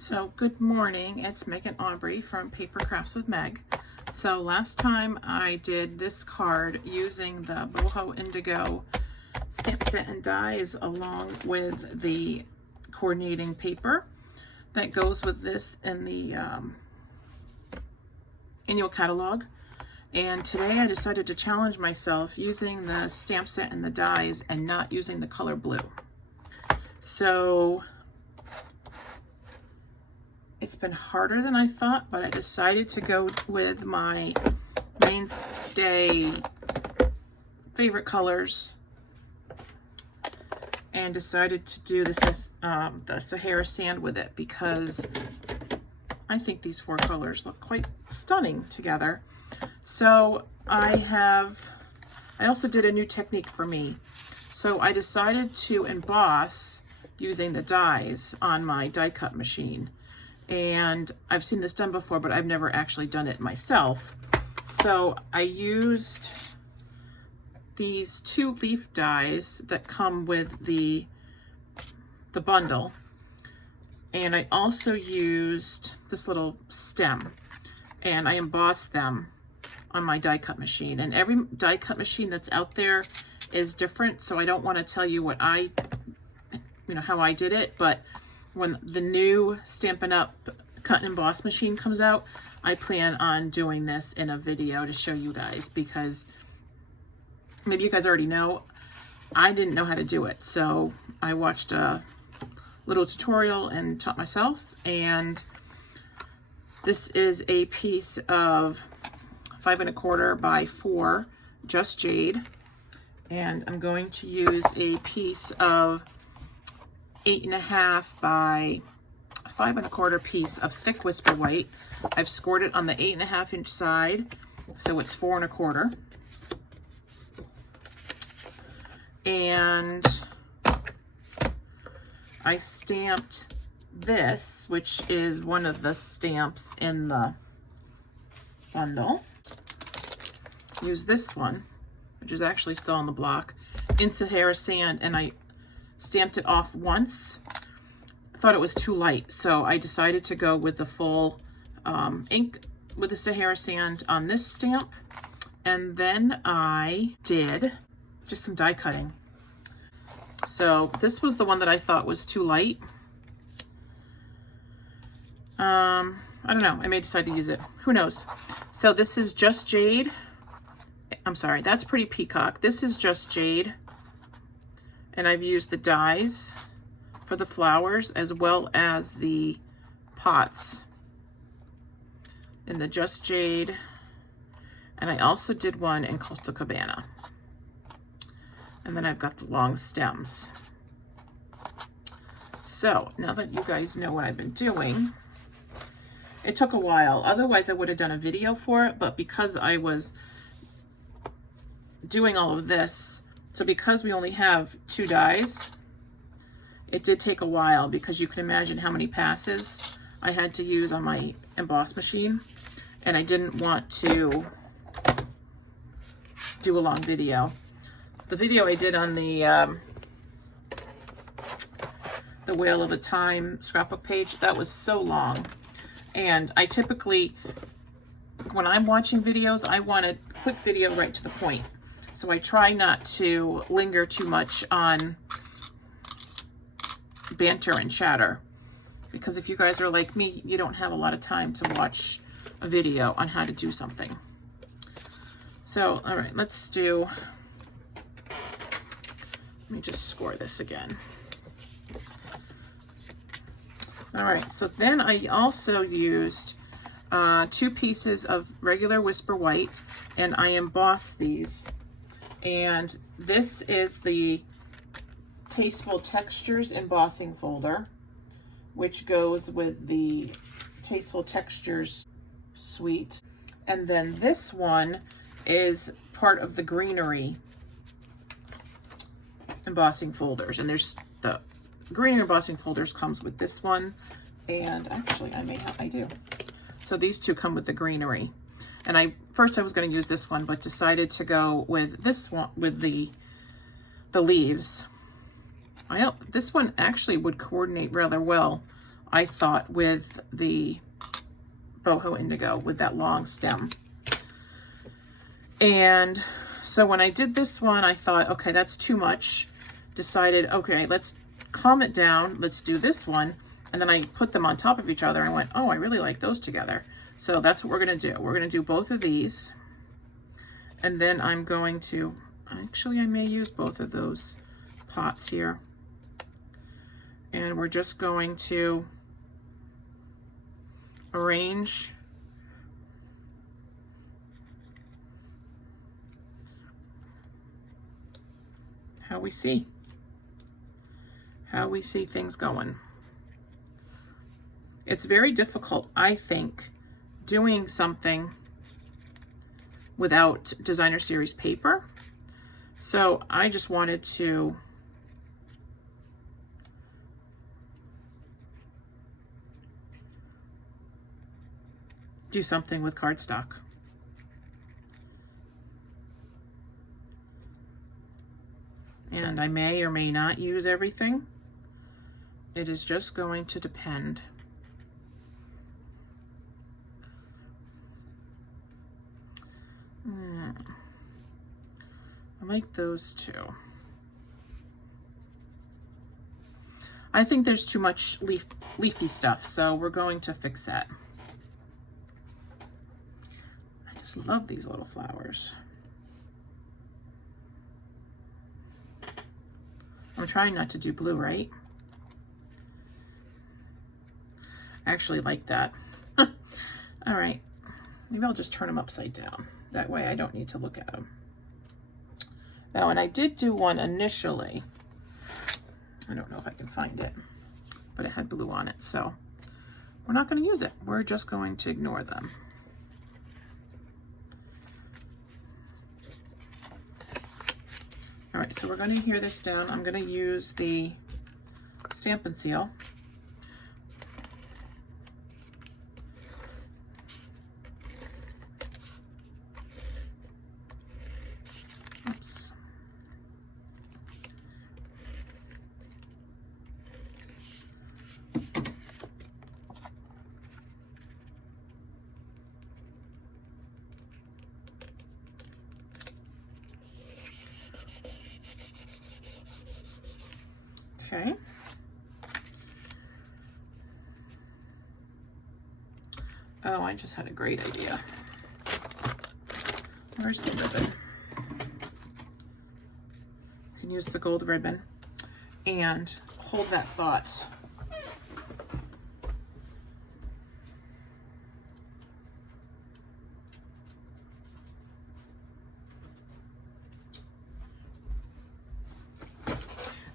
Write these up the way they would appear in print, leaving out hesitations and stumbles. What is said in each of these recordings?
So good morning, it's Meg and Aubrey from Paper Crafts with Meg. So last time I did this card using the Boho Indigo stamp set and dies along with the coordinating paper that goes with this in the annual catalog. And today I decided to challenge myself using the stamp set and the dies and not using the color blue. So it's been harder than I thought, but I decided to go with my mainstay favorite colors and decided to do this as the Sahara Sand with it because I think these four colors look quite stunning together. So I also did a new technique for me. So I decided to emboss using the dies on my die cut machine. And I've seen this done before, but I've never actually done it myself. So I used these two leaf dies that come with the bundle. And I also used this little stem and I embossed them on my die cut machine. And every die cut machine that's out there is different. So I don't want to tell you what how I did it, but when the new Stampin' Up! Cut and Emboss machine comes out, I plan on doing this in a video to show you guys, because maybe you guys already know, I didn't know how to do it. So I watched a little tutorial and taught myself, and this is a piece of 5 1/4 by 4 Just Jade, and I'm going to use a piece of 8 1/2 by 5 1/4 piece of thick Whisper White. I've scored it on the 8 1/2 inch side, so it's 4 1/4. And I stamped this, which is one of the stamps in the bundle. Use this one, which is actually still on the block, in Sahara Sand, and I stamped it off once. I thought it was too light, so I decided to go with the full ink with the Sahara Sand on this stamp. And then I did just some die cutting. So this was the one that I thought was too light. I don't know, I may decide to use it, who knows. So this is Just Jade. I'm sorry, that's Pretty Peacock. This is Just Jade. And I've used the dies for the flowers as well as the pots in the Just Jade. And I also did one in Coastal Cabana. And then I've got the long stems. So now that you guys know what I've been doing, it took a while. Otherwise I would have done a video for it, but because I was doing all of this, so because we only have 2 dies, it did take a while, because you can imagine how many passes I had to use on my emboss machine, and I didn't want to do a long video. The video I did on the Wheel of a Time scrapbook page, that was so long, and I typically, when I'm watching videos, I want a quick video right to the point. So I try not to linger too much on banter and chatter, because if you guys are like me, you don't have a lot of time to watch a video on how to do something. So, all right, let me just score this again. All right, so then I also used 2 pieces of regular Whisper White, and I embossed these. And this is the Tasteful Textures embossing folder, which goes with the Tasteful Textures suite. And then this one is part of the Greenery embossing folders. And there's the Greenery embossing folders comes with this one. And actually, I do. So these two come with the Greenery. And first I was going to use this one, but decided to go with this one, with the leaves. This one actually would coordinate rather well I thought, with the Boho Indigo with that long stem. And so when I did this one, I thought, okay, that's too much. Decided, okay, let's calm it down. Let's do this one. And then I put them on top of each other and went, oh, I really like those together. So that's what we're going to do. We're going to do both of these. And then I'm going to, actually, I may use both of those pots here. And we're just going to arrange how we see things going. It's very difficult, I think, doing something without designer series paper. So I just wanted to do something with cardstock. And I may or may not use everything. It is just going to depend. I like those two. I think there's too much leafy stuff, so we're going to fix that. I just love these little flowers. I'm trying not to do blue, right? I actually like that. All right, maybe I'll just turn them upside down. That way I don't need to look at them. Now, and I did do one initially. I don't know if I can find it, but it had blue on it, so we're not going to use it. We're just going to ignore them. All right, so we're going to adhere this down. I'm going to use the Stampin' Seal. Oops. Okay. Oh, I just had a great idea. Where's the ribbon? You can use the gold ribbon and hold that thought.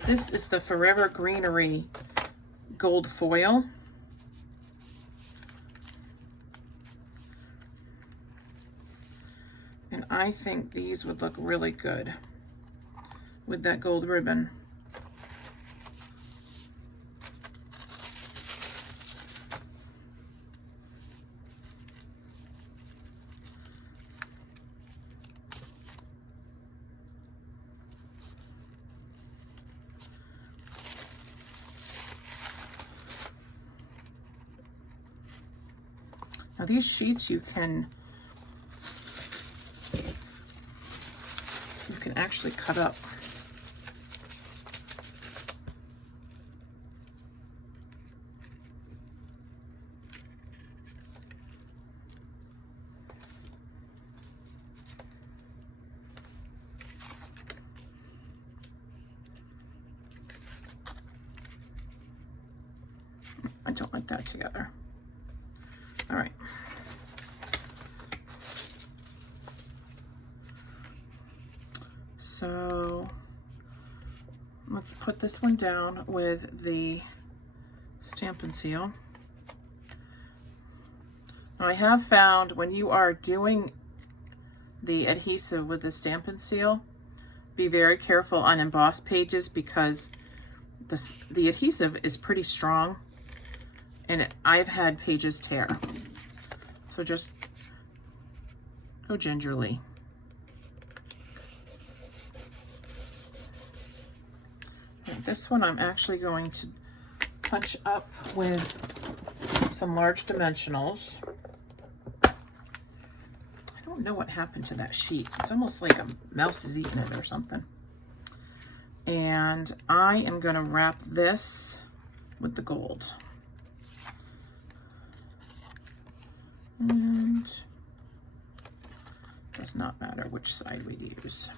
This is the Forever Greenery gold foil. And I think these would look really good with that gold ribbon. Now these sheets you can actually cut up. I don't like that together. All right. So let's put this one down with the Stampin' Seal. Now I have found when you are doing the adhesive with the Stampin' Seal, be very careful on embossed pages because the adhesive is pretty strong and I've had pages tear. So just go gingerly. And this one I'm actually going to touch up with some large dimensionals. I don't know what happened to that sheet. It's almost like a mouse is eating it or something. And I am going to wrap this with the gold. And it does not matter which side we use.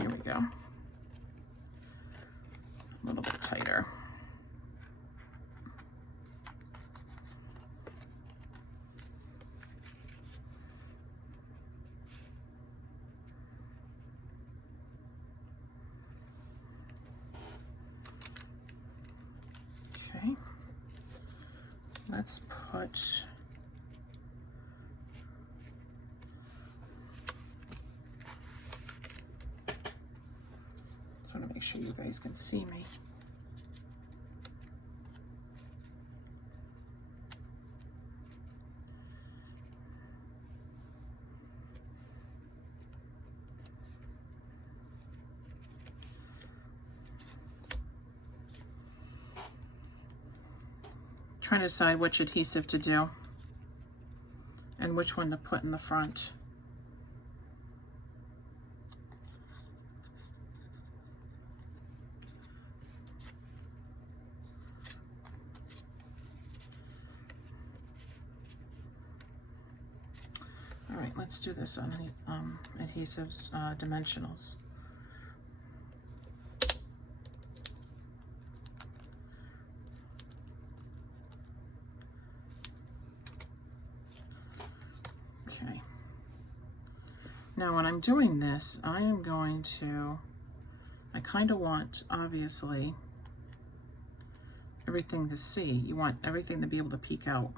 Here we go. A little bit tighter. Okay. Let's put make sure you guys can see me. Trying to decide which adhesive to do and which one to put in the front. All right, let's do this on adhesives, dimensionals. Okay. Now when I'm doing this, I am going to, I kind of want, obviously, everything to see. You want everything to be able to peek out.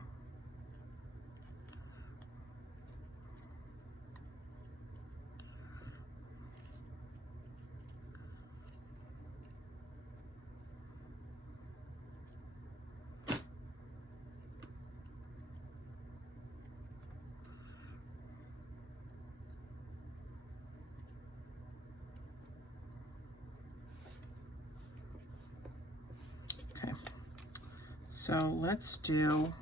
So let's do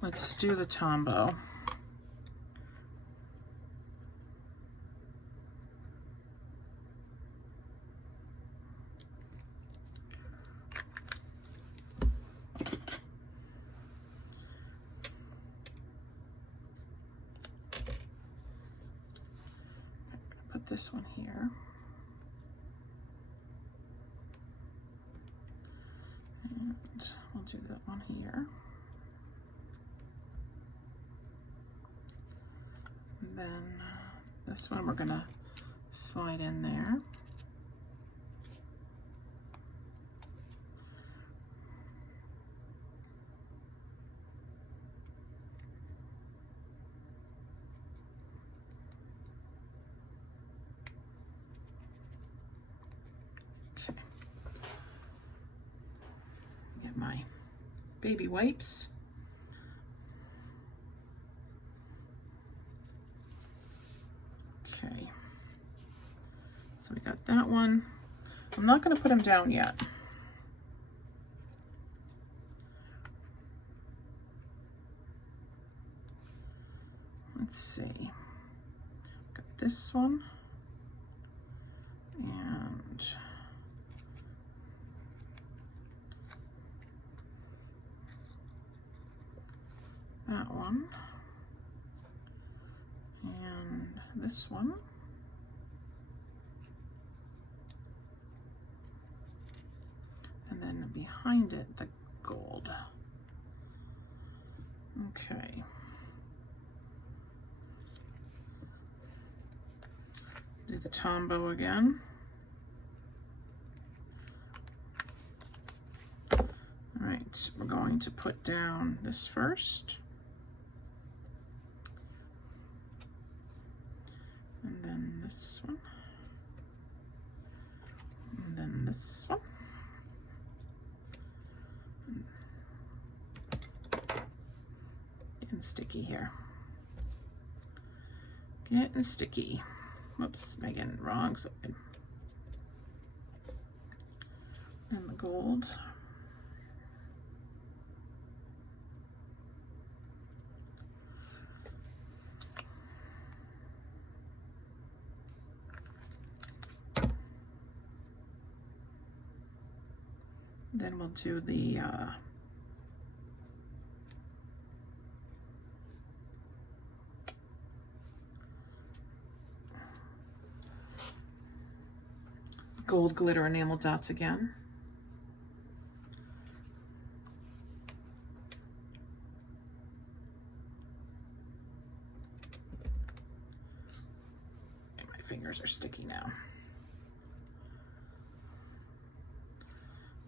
the Tombow. Put this one here. We'll do that one here. And then this one we're going to slide in there. Okay. Get my baby wipes. Okay, so we got that one. I'm not going to put them down yet. Let's see. Got this one and that one, and this one, and then behind it, the gold. Okay. Do the Tombow again. All right, right, we're going to put down this first. And then this one. And then this one. Getting sticky here. Getting sticky. Whoops, Megan, wrong side. And the gold. Then we'll do the gold glitter enamel dots again. And my fingers are sticky now.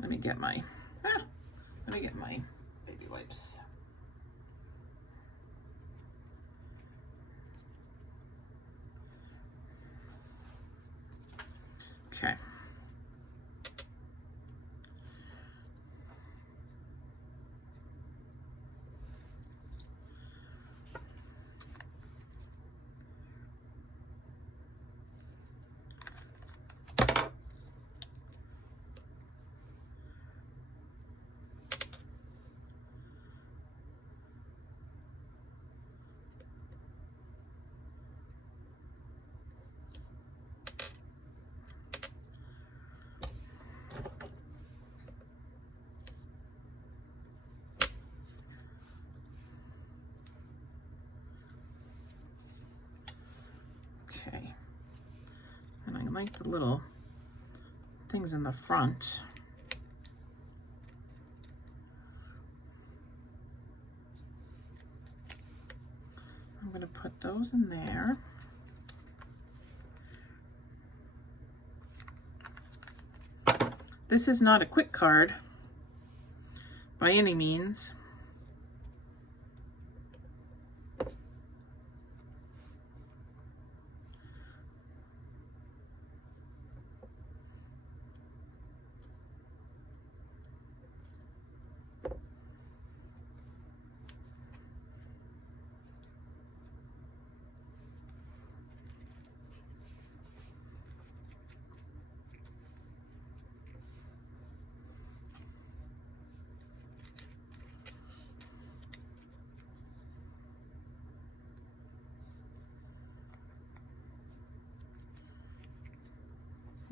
Let me get my baby wipes. Okay. Okay, and I like the little things in the front. I'm going to put those in there. This is not a quick card by any means.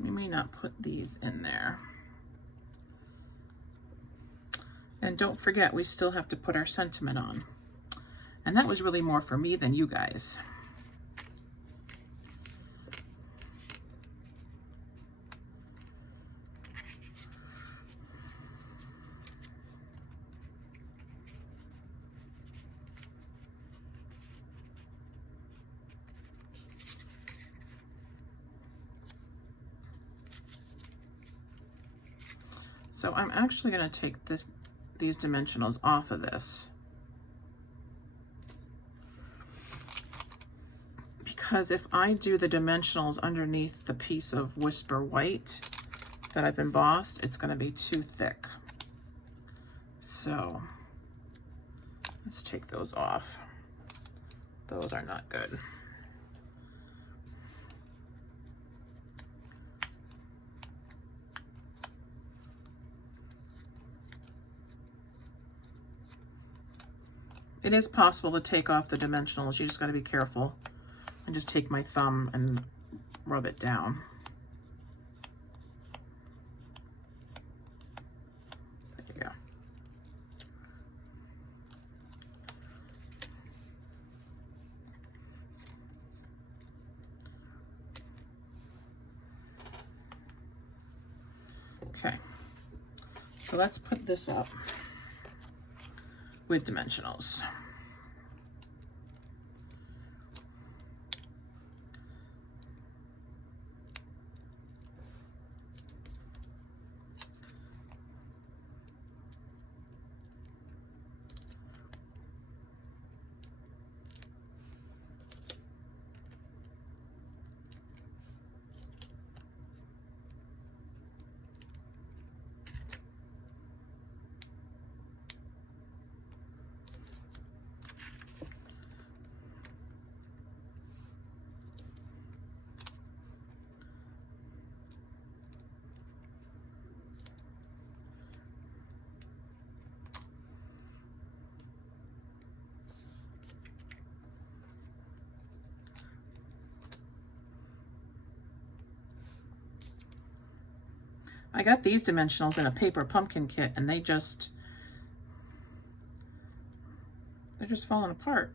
We may not put these in there. And don't forget, we still have to put our sentiment on. And that was really more for me than you guys. So I'm actually going to take these dimensionals off of this, because if I do the dimensionals underneath the piece of Whisper White that I've embossed, it's going to be too thick. So let's take those off. Those are not good. It is possible to take off the dimensionals. You just got to be careful. And just take my thumb and rub it down. There you go. Okay. So let's put this up with dimensionals. I got these dimensionals in a paper pumpkin kit, and they're just falling apart.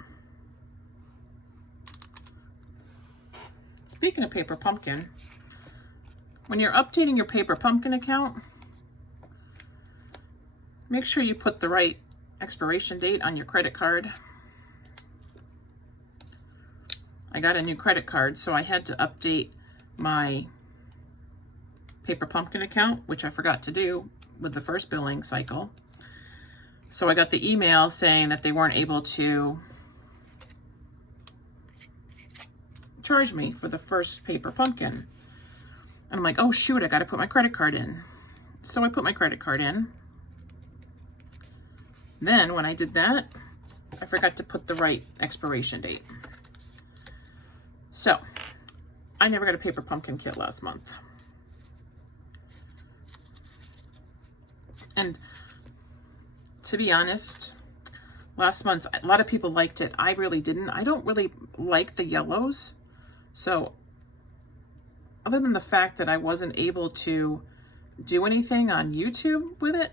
Speaking of paper pumpkin, when you're updating your paper pumpkin account, make sure you put the right expiration date on your credit card. I got a new credit card, so I had to update my paper pumpkin account, which I forgot to do with the first billing cycle. So I got the email saying that they weren't able to charge me for the first paper pumpkin. And I'm like, oh shoot, I got to put my credit card in. So I put my credit card in. Then when I did that, I forgot to put the right expiration date. So I never got a paper pumpkin kit last month. And to be honest, last month, a lot of people liked it. I really didn't. I don't really like the yellows. So other than the fact that I wasn't able to do anything on YouTube with it,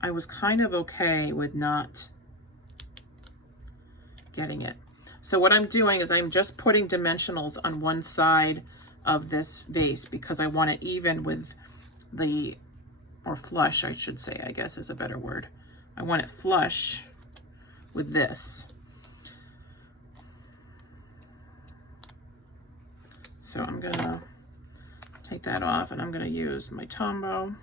I was kind of okay with not getting it. So what I'm doing is I'm just putting dimensionals on one side of this vase because I want it even with the, or flush, I should say, I guess is a better word. I want it flush with this. So I'm gonna take that off and I'm gonna use my Tombow.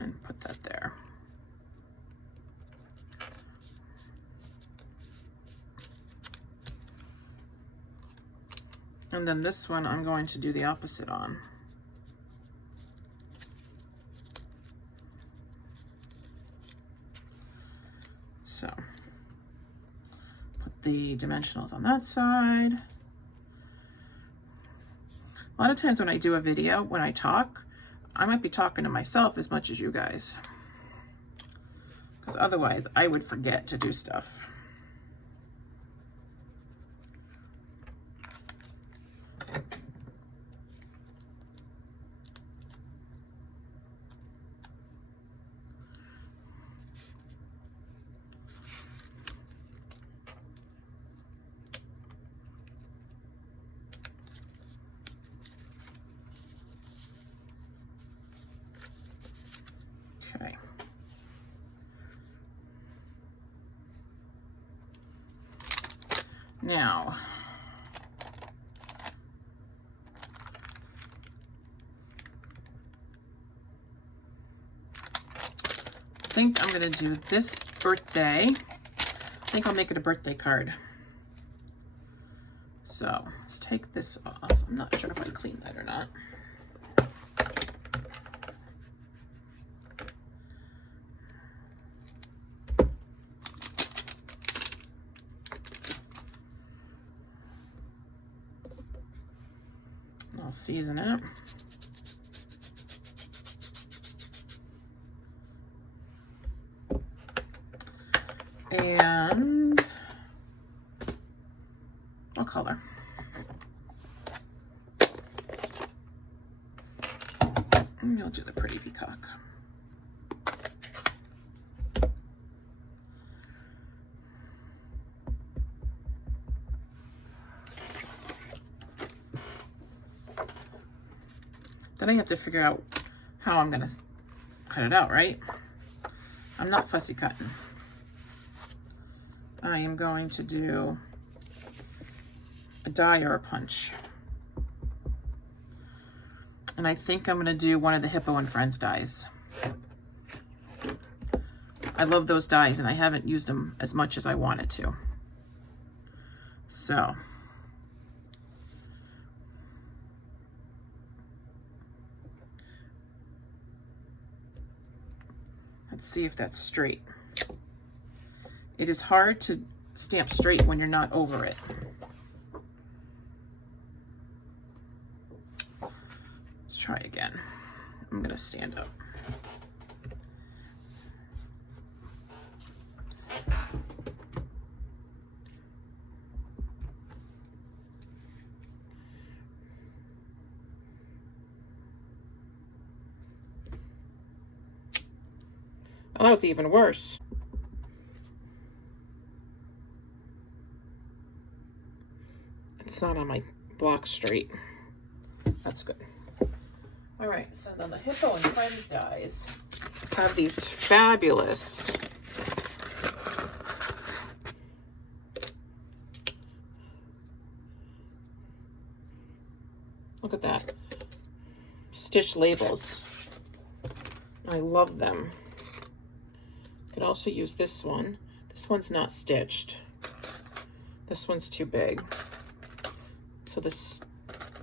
And put that there. And then this one I'm going to do the opposite on. So put the dimensionals on that side. A lot of times when I do a video, when I talk, I might be talking to myself as much as you guys, because otherwise I would forget to do stuff. Okay. Now, I think I'm going to do this birthday. I think I'll make it a birthday card. So let's take this off. I'm not sure if I cleaned that or not. I'll season it. And what color? Maybe I'll do the pretty peacock. Then I have to figure out how I'm going to cut it out, right? I'm not fussy cutting. I am going to do a die or a punch. And I think I'm going to do one of the Hippo and Friends dies. I love those dies and I haven't used them as much as I wanted to. So let's see if that's straight. It is hard to stamp straight when you're not over it. Let's try again. I'm going to stand up. Oh, it's even worse. It's not on my block straight. That's good. All right, so then the Hippo and Friends dies have these fabulous look at that. Stitch labels. I love them. Could also use this one. This one's not stitched. This one's too big. So this,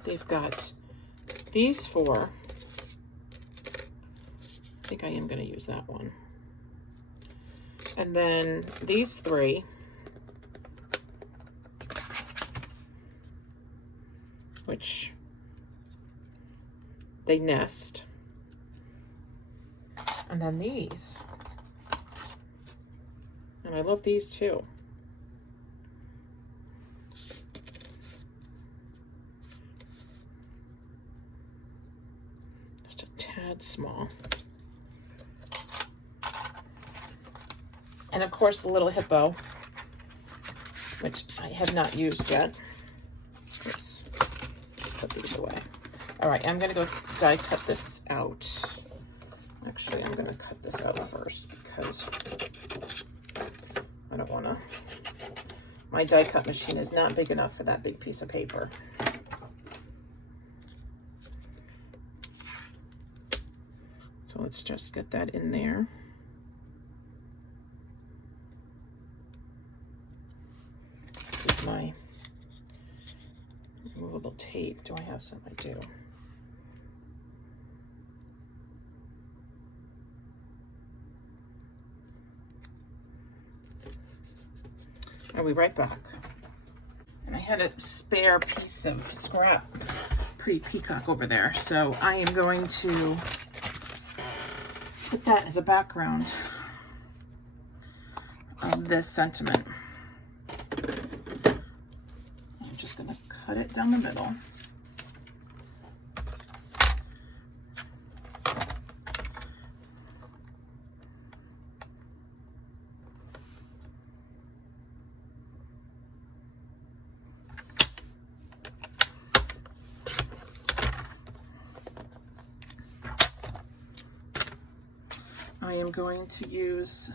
they've got these four. I think I am going to use that one. And then these three, which they nest. And then these. And I love these too. Just a tad small. And of course the little hippo, which I have not used yet. Oops, put these away. All right, I'm gonna go die cut this out. Actually, I'm gonna cut this out first because I don't wanna, my die cut machine is not big enough for that big piece of paper. So let's just get that in there. With my removable tape. Do I have some? I do. I'll be right back. And I had a spare piece of scrap pretty peacock over there, so I am going to put that as a background of this sentiment. I'm just going to cut it down the middle. I am going to use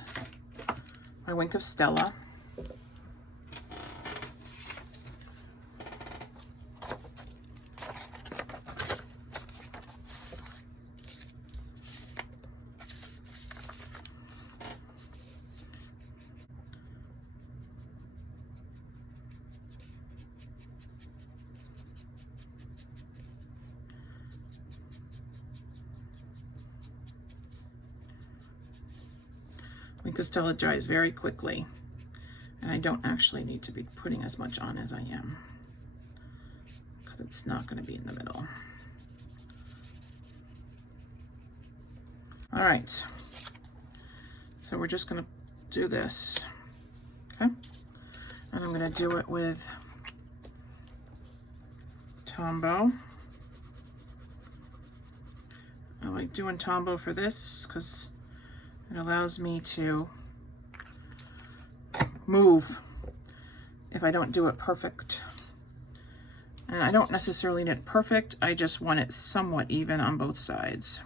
my Wink of Stella. Wink of Stella dries very quickly, and I don't actually need to be putting as much on as I am because it's not going to be in the middle. All right, so we're just going to do this, okay? And I'm going to do it with Tombow. I like doing Tombow for this because it allows me to move if I don't do it perfect. And I don't necessarily need it perfect, I just want it somewhat even on both sides.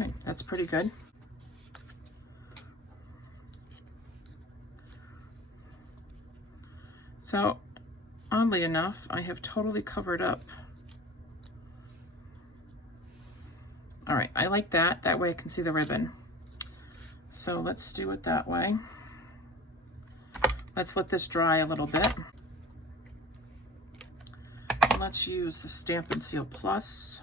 Okay, that's pretty good. So, oddly enough, I have totally covered up. All right, I like that. That way I can see the ribbon. So let's do it that way. Let's let this dry a little bit. And let's use the Stampin' Seal Plus.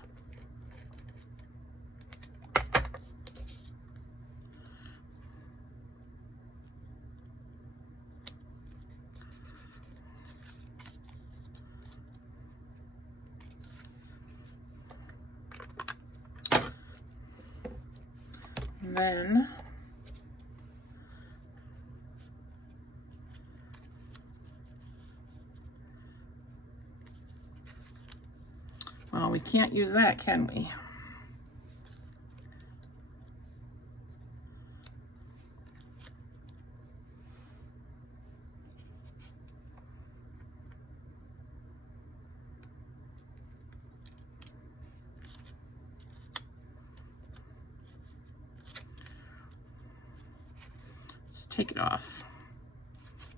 then well, we can't use that, can we? Just take it off.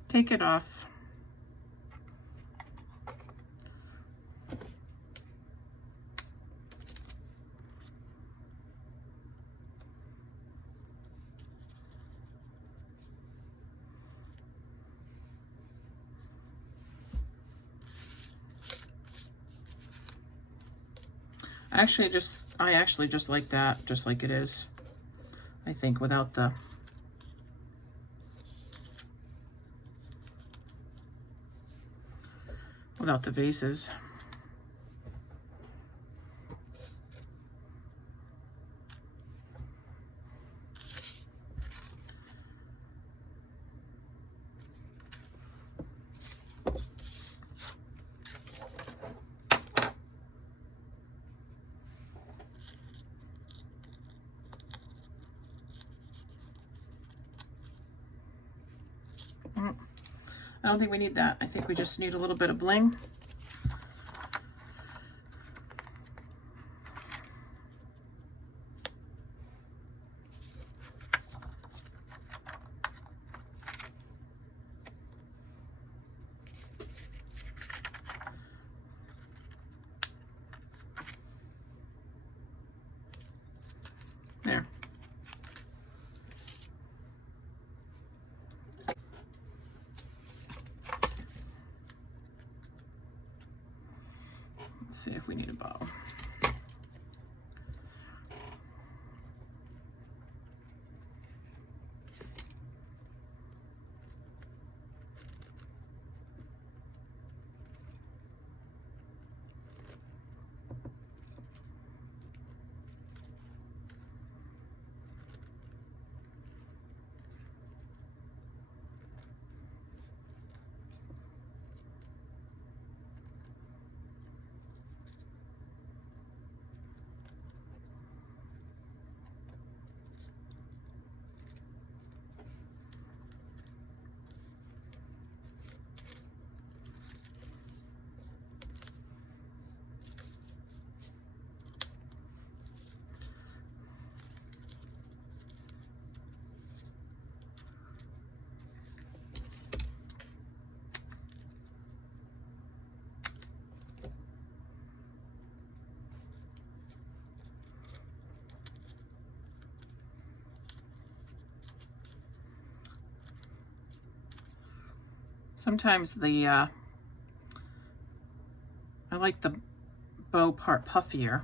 Take it off. I actually just like that, just like it is. I think without the vases. I don't think we need that. I think we just need a little bit of bling. There. Let's see if we need a bow. Sometimes I like the bow part puffier.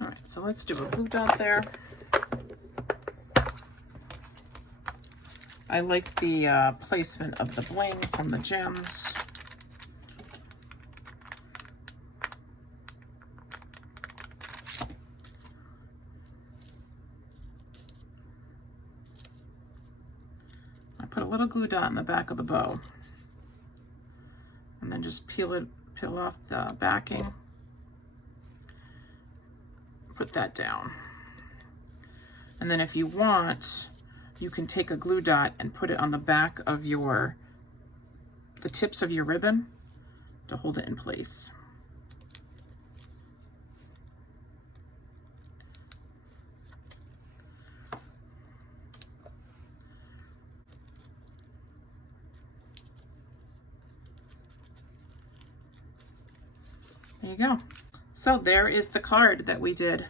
All right, so let's do a glue dot there. I like the placement of the bling from the gems. Put a little glue dot in the back of the bow, and then just peel off the backing, put that down. And then if you want, you can take a glue dot and put it on the back of the tips of your ribbon to hold it in place. There you go. So there is the card that we did.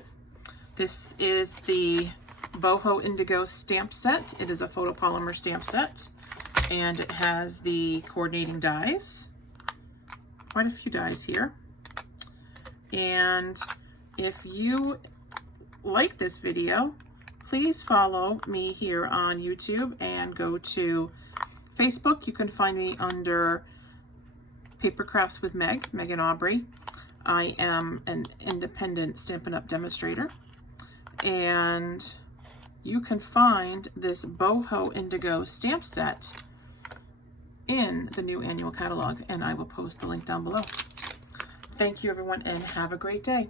This is the Boho Indigo stamp set. It is a photopolymer stamp set, and it has the coordinating dies. Quite a few dies here. And if you like this video, please follow me here on YouTube and go to Facebook, you can find me under Paper Crafts with Megan Aubrey. I am an independent Stampin' Up! Demonstrator. And you can find this Boho Indigo stamp set in the new annual catalog, and I will post the link down below. Thank you, everyone, and have a great day.